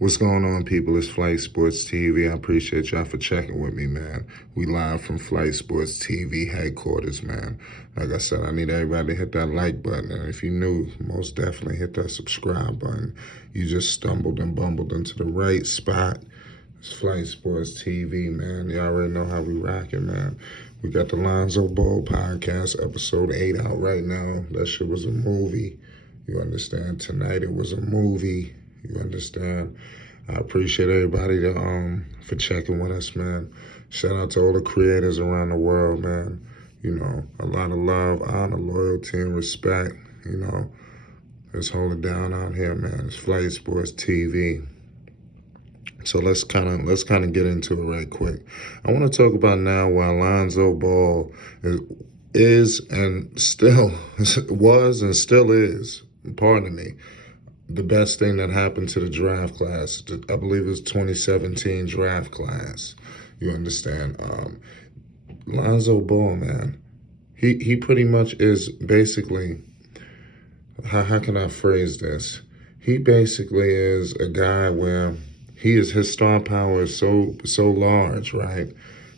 What's going on, people? It's Flight Sports TV. I appreciate y'all for checking with me, man. We live from Flight Sports TV headquarters, man. Like I said, I need everybody to hit that like button. And if you're new, most definitely hit that subscribe button. You just stumbled and bumbled into the right spot. It's Flight Sports TV, man. You already know how we rocking, man. We got the Lonzo Ball podcast, episode 8 out right now. That shit was a movie. You understand? Tonight it was a movie. You understand? I appreciate everybody for checking with us, man. Shout out to all the creators around the world, man. You know, a lot of love, honor, loyalty, and respect. You know, let's hold it down out here, man. It's Flight Sports TV. So let's kind of get into it right quick. I want to talk about now why Lonzo Ball is and still was and still is, pardon me, the best thing that happened to the draft class. I believe it was 2017 draft class. You understand? Lonzo Ball, man, he pretty much is basically, how can I phrase this? He basically is a guy where his star power is so large, right?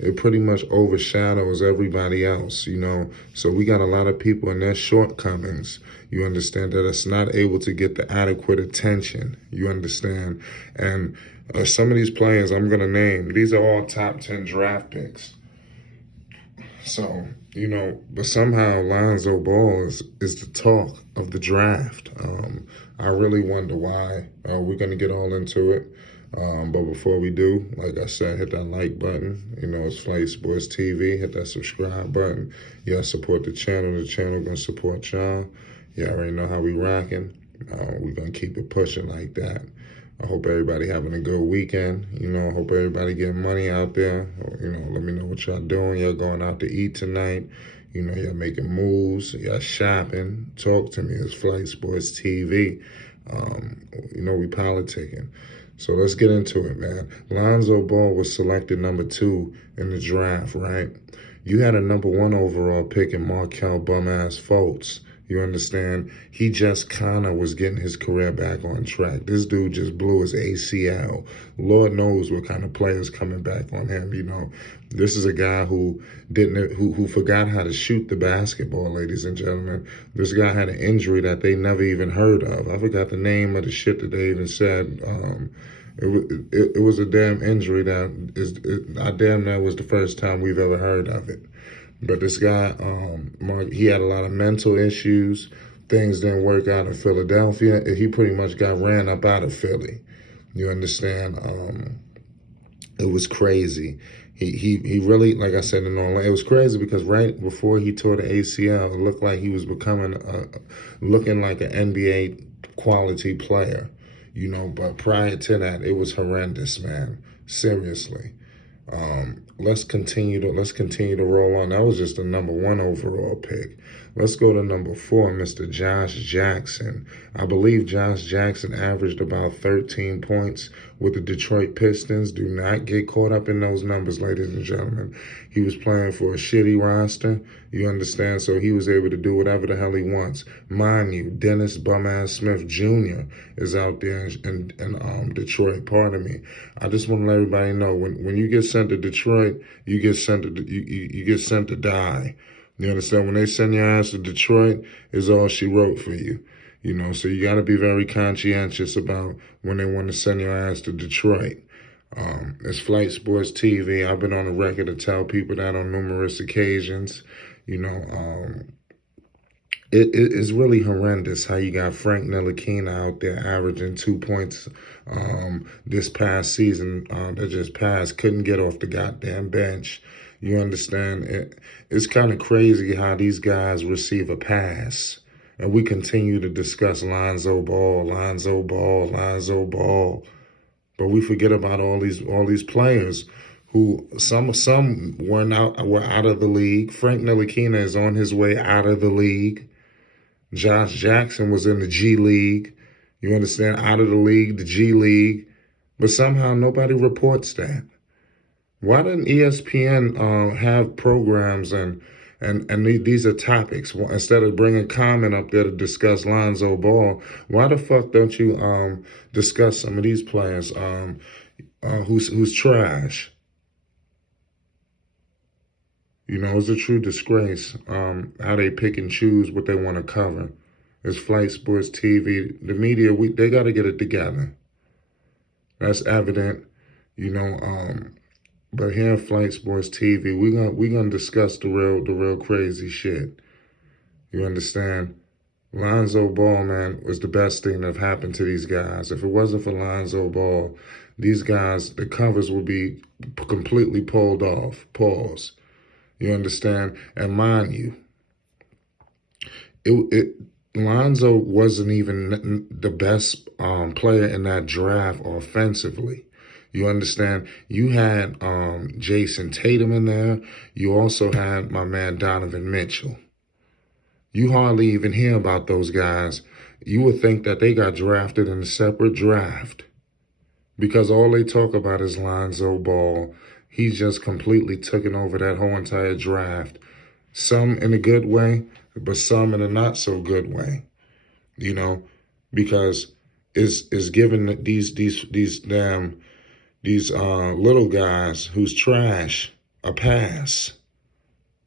It pretty much overshadows everybody else, you know. So we got a lot of people in their shortcomings. You understand that it's not able to get the adequate attention. You understand? And some of these players I'm going to name, these are all top 10 draft picks. So, you know, but somehow Lonzo Ball is the talk of the draft. I really wonder why. We're going to get all into it. But before we do, like I said, hit that like button. You know, it's Flight Sports TV. Hit that subscribe button. Y'all support the channel. The channel going to support y'all. Y'all already know how we rocking. We're going to keep it pushing like that. I hope everybody having a good weekend. You know, I hope everybody getting money out there. You know, let me know what y'all doing. Y'all going out to eat tonight. You know, y'all making moves. Y'all shopping. Talk to me. It's Flight Sports TV. You know, we politicking. So let's get into it, man. Lonzo Ball was selected number 2 in the draft, right? You had a number 1 overall pick in Markelle Bum-Ass Fultz. You understand? He just kind of was getting his career back on track. This dude just blew his ACL. Lord knows what kind of players coming back on him, you know. This is a guy who forgot how to shoot the basketball, ladies and gentlemen. This guy had an injury that they never even heard of. I forgot the name of the shit that they even said. It was a damn injury I damn that was the first time we've ever heard of it. But this guy, he had a lot of mental issues. Things didn't work out in Philadelphia. He pretty much got ran up out of Philly. You understand? It was crazy. He really, like I said, it was crazy because right before he tore the ACL, it looked like he was looking like an NBA quality player. You know, but prior to that, it was horrendous, man. Seriously. Let's continue to roll on. That was just the number 1 overall pick. Let's go to number 4, Mr. Josh Jackson. I believe Josh Jackson averaged about 13 points with the Detroit Pistons. Do not get caught up in those numbers, ladies and gentlemen. He was playing for a shitty roster. You understand? So he was able to do whatever the hell he wants. Mind you, Dennis Bum-Ass Smith Jr. is out there in Detroit. Pardon me. I just want to let everybody know when you get sent to Detroit, you get sent to die. You understand? When they send your ass to Detroit, is all she wrote for you. You know, so you got to be very conscientious about when they want to send your ass to Detroit. It's Flight Sports TV. I've been on the record to tell people that on numerous occasions. You know, it is really horrendous how you got Frank Ntilikina out there averaging 2 points this past season that just passed. Couldn't get off the goddamn bench. You understand? It's kind of crazy how these guys receive a pass. And we continue to discuss Lonzo Ball. But we forget about all these players who some were out of the league. Frank Ntilikina is on his way out of the league. Josh Jackson was in the G League. You understand? Out of the league, the G League. But somehow nobody reports that. Why didn't ESPN have programs and And these are topics. Well, instead of bringing Common up there to discuss Lonzo Ball, why the fuck don't you discuss some of these players who's trash? You know, it's a true disgrace how they pick and choose what they want to cover. It's Flight Sports TV. The media, they got to get it together. That's evident, you know. But here in Flight Sports TV, we gonna discuss the real crazy shit. You understand? Lonzo Ball, man, was the best thing that happened to these guys. If it wasn't for Lonzo Ball, these guys, the covers would be completely pulled off. Pause. You understand? And mind you, Lonzo wasn't even the best player in that draft offensively. You understand? You had Jason Tatum in there. You also had my man Donovan Mitchell. You hardly even hear about those guys. You would think that they got drafted in a separate draft because all they talk about is Lonzo Ball. He's just completely taken over that whole entire draft. Some in a good way, but some in a not so good way. You know, because it's giving these little guys who's trash a pass.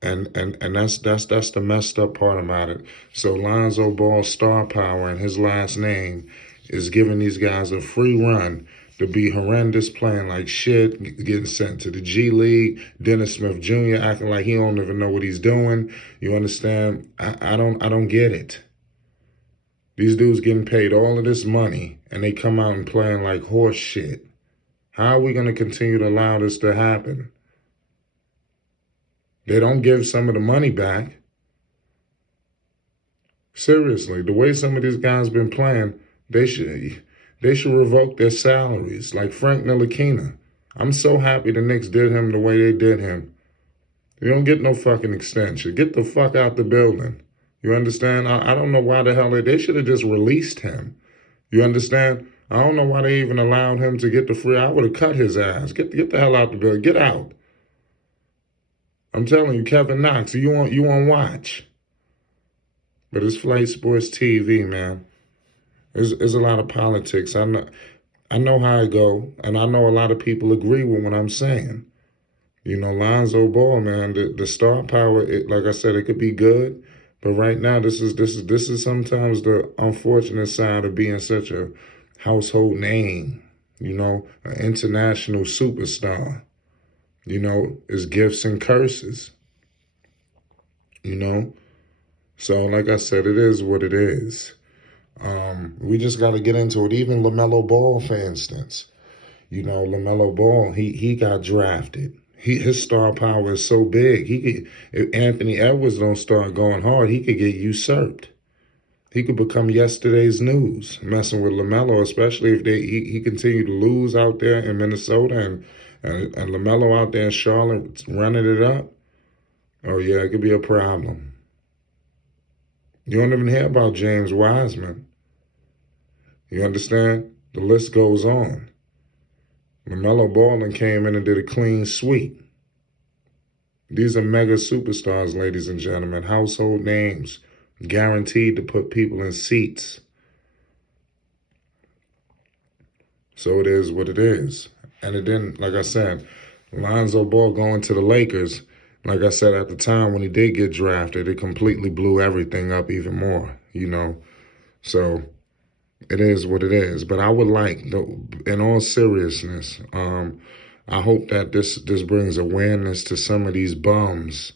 And that's the messed up part about it. So Lonzo Ball's star power and his last name is giving these guys a free run to be horrendous, playing like shit, getting sent to the G League. Dennis Smith Jr. acting like he don't even know what he's doing. You understand? I don't get it. These dudes getting paid all of this money and they come out and playing like horse shit. How are we going to continue to allow this to happen? They don't give some of the money back. Seriously, the way some of these guys been playing, they should revoke their salaries. Like Frank Ntilikina. I'm so happy the Knicks did him the way they did him. You don't get no fucking extension. Get the fuck out the building. You understand? I don't know why the hell they should have just released him. You understand? I don't know why they even allowed him to get the free. I would have cut his ass. Get the hell out the building. Get out. I'm telling you, Kevin Knox, you on watch. But it's Flight Sports TV, man. There's a lot of politics. I know how I go, and I know a lot of people agree with what I'm saying. You know, Lonzo Ball, man, the star power, like I said, it could be good, but right now this is sometimes the unfortunate side of being such a household name. You know, an international superstar. You know, it's gifts and curses. You know? So, like I said, it is what it is. We just got to get into it. Even LaMelo Ball, for instance. You know, LaMelo Ball, he got drafted. His star power is so big. If Anthony Edwards don't start going hard, he could get usurped. He could become yesterday's news, messing with LaMelo, especially if he continue to lose out there in Minnesota and LaMelo out there in Charlotte running it up. Oh, yeah, it could be a problem. You don't even hear about James Wiseman. You understand? The list goes on. LaMelo Ball came in and did a clean sweep. These are mega superstars, ladies and gentlemen, household names, guaranteed to put people in seats. So it is what it is. And it didn't, like I said, Lonzo Ball going to the Lakers, like I said at the time when he did get drafted, it completely blew everything up even more, you know. So it is what it is. But I would like, in all seriousness, I hope that this brings awareness to some of these bums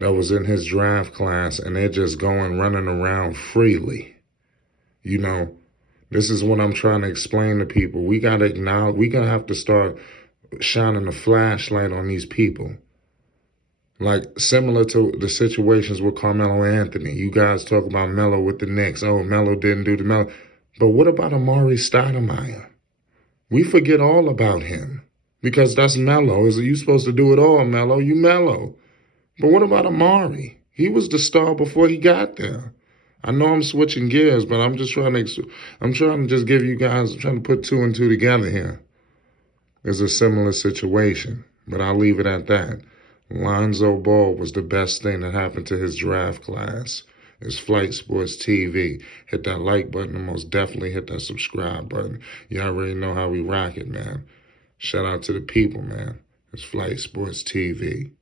that was in his draft class and they're just running around freely. You know, this is what I'm trying to explain to people. We got to acknowledge, we're going to have to start shining a flashlight on these people. Like similar to the situations with Carmelo Anthony. You guys talk about Melo with the Knicks. Oh, Melo didn't do the Melo. But what about Amari Stoudemire? We forget all about him because that's Melo. Is you supposed to do it all, Melo? You Melo. But what about Amari? He was the star before he got there. I know I'm switching gears, but I'm trying to just give you guys, I'm trying to put two and two together here. It's a similar situation, but I'll leave it at that. Lonzo Ball was the best thing that happened to his draft class. It's Flight Sports TV. Hit that like button and most definitely hit that subscribe button. You already know how we rock it, man. Shout out to the people, man. It's Flight Sports TV.